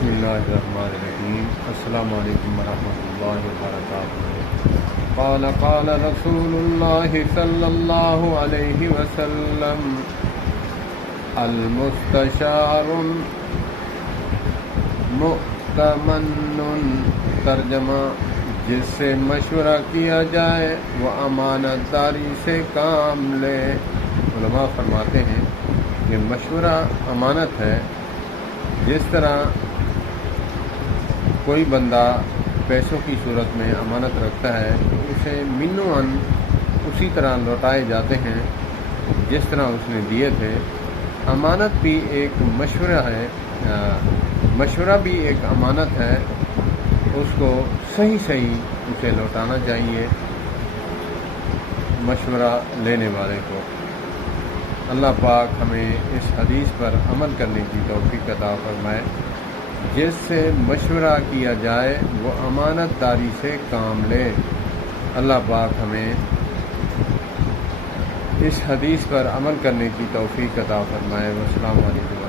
بسم اللہ الرحمن الرحیم۔ السلام علیکم ورحمۃ اللہ وبرکاتہ۔ قال رسول اللہ صلی اللہ علیہ وسلم المستشار مؤتمن، ترجمہ جس سے مشورہ کیا جائے وہ امانت داری سے کام لے۔ علماء فرماتے ہیں کہ مشورہ امانت ہے۔ جس طرح کوئی بندہ پیسوں کی صورت میں امانت رکھتا ہے تو اسے منوً اسی طرح لوٹائے جاتے ہیں جس طرح اس نے دیے تھے۔ امانت بھی ایک مشورہ ہے، مشورہ بھی ایک امانت ہے، اس کو صحیح اسے لوٹانا چاہیے مشورہ لینے والے کو۔ اللہ پاک ہمیں اس حدیث پر عمل کرنے کی توفیق عطا فرمائے۔ جس سے مشورہ کیا جائے وہ امانت داری سے کام لے۔ اللہ پاک ہمیں اس حدیث پر عمل کرنے کی توفیق عطا فرمائے۔ والسلام علیکم۔